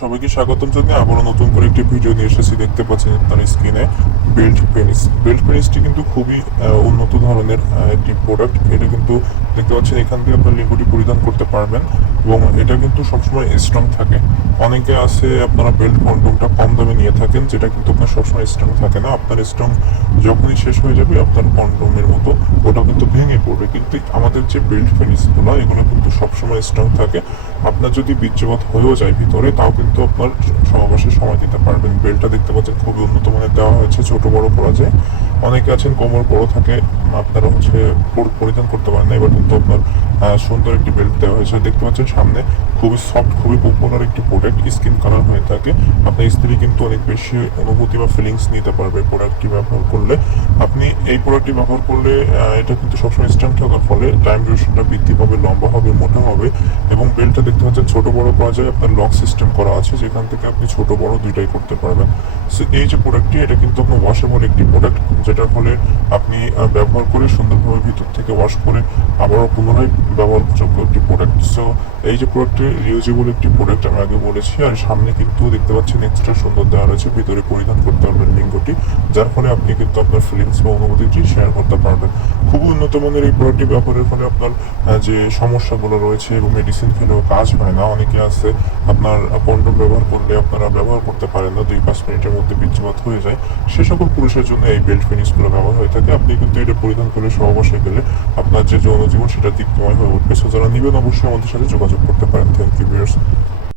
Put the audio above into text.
সবাইকে স্বাগতম জানিয়ে আবারও নতুন করে একটি ভিডিও নিয়ে এসেছি। দেখতে পাচ্ছেন আপনার স্ক্রিনে বেল্ট পেনিস বেল্ট পেনিসটি কিন্তু খুবই উন্নত ধরনের একটি প্রোডাক্ট এটা কিন্তু দেখতে পাচ্ছেন, এখান থেকে আপনার লিঙ্গটি পরিধান করতে পারবেন এবং এটা কিন্তু সবসময় স্ট্রং থাকে। অনেকে আছে, আপনারা বেল্ট কন্ডোমটা কম দামে নিয়ে থাকেন, যেটা কিন্তু আপনার সবসময় স্ট্রং থাকে না। আপনার স্ট্রং যখনই শেষ হয়ে যাবে আপনার কন্ডোমের মতো, ওটা কিন্তু ভেঙে পড়বে। কিন্তু আমাদের যে বেল্ট পেনিসগুলো এগুলো কিন্তু সবসময় স্ট্রং থাকে। আপনার যদি বীর্যপাত হয়েও যায় ভিতরে, তাও কিন্তু আপনার সমাবেশে সময় দিতে পারবেন। বেল্টটা দেখতে পাচ্ছেন খুবই উন্নত মানের দেওয়া হয়েছে ছোট বড় করা যায় অনেকে আছেন কোমর বড় থাকে, আপনারা হচ্ছে পরিধান করতে পারেন না। এবার কিন্তু আপনার সুন্দর একটি বেল্ট দেওয়া হয়েছে। দেখতে পাচ্ছেন সামনে খুবই সফট, খুবই পপুলার একটি প্রোডাক্ট স্কিন কালার হয়ে থাকে। আপনার স্ত্রী কিন্তু অনেক বেশি অনুভূতি বা ফিলিংস নিতে পারবে প্রোডাক্টটি ব্যবহার করলে। আপনি এই প্রোডাক্টটি ব্যবহার করলে এটা কিন্তু সবসময় স্ট্যান্ড থাকার ফলে টাইম ডিউরেশনটা বৃদ্ধি পাবে, লম্বা হবে, মোটা হবে এবং বেল্টটা দেখতে পাচ্ছেন ছোট বড় করা যায় আপনার লক সিস্টেম করা আছে, যেখান থেকে আপনি ছোট বড় দুইটাই করতে পারবেন। সো এই যে প্রোডাক্টটি এটা কিন্তু আপনার ওয়াশেবল একটি প্রোডাক্ট যেটার ফলে আপনি ব্যবহার করে সুন্দরভাবে ভিতর থেকে ওয়াশ করে আবারও পুনরায় ব্যবহারযোগ্য একটি প্রোডাক্ট সো এই যে প্রোডাক্টটি রিউজেবল একটি প্রোডাক্ট আমি আগে বলেছি, আর সামনে কিন্তু দেখতে পাচ্ছেন এক্সট্রা সুন্দর দেওয়া রয়েছে, ভিতরে পরিধান করতে পারবেন লিঙ্গটি, যার ফলে আপনি কিন্তু আপনার ফিলিংস বা অনুভূতিটি শেয়ার করতে পারবেন। খুব উন্নত মানের এই প্রোডাক্টটি ব্যবহারের ফলে আপনার যে সমস্যাগুলো রয়েছে এবং মেডিসিন খেলেও হয় না অনেকে আছে আপনার কন্ডম ব্যবহার করলে আপনারা ব্যবহার করতে পারেন না, দুই পাঁচ মিনিটের মধ্যে বীর্যপাত হয়ে যায়। সে সকল পুরুষের জন্য এই বেল্ট ফিনিশগুলো ব্যবহার হয়ে থাকে। আপনি কিন্তু এটা পরিধান করে সহবাসে গেলে আপনার যে যৌন জীবন সেটা দিকময় হয়ে উঠবে। সো যারা নিবেন অবশ্যই আমাদের সাথে যোগাযোগ করতে পারেন। Thank you viewers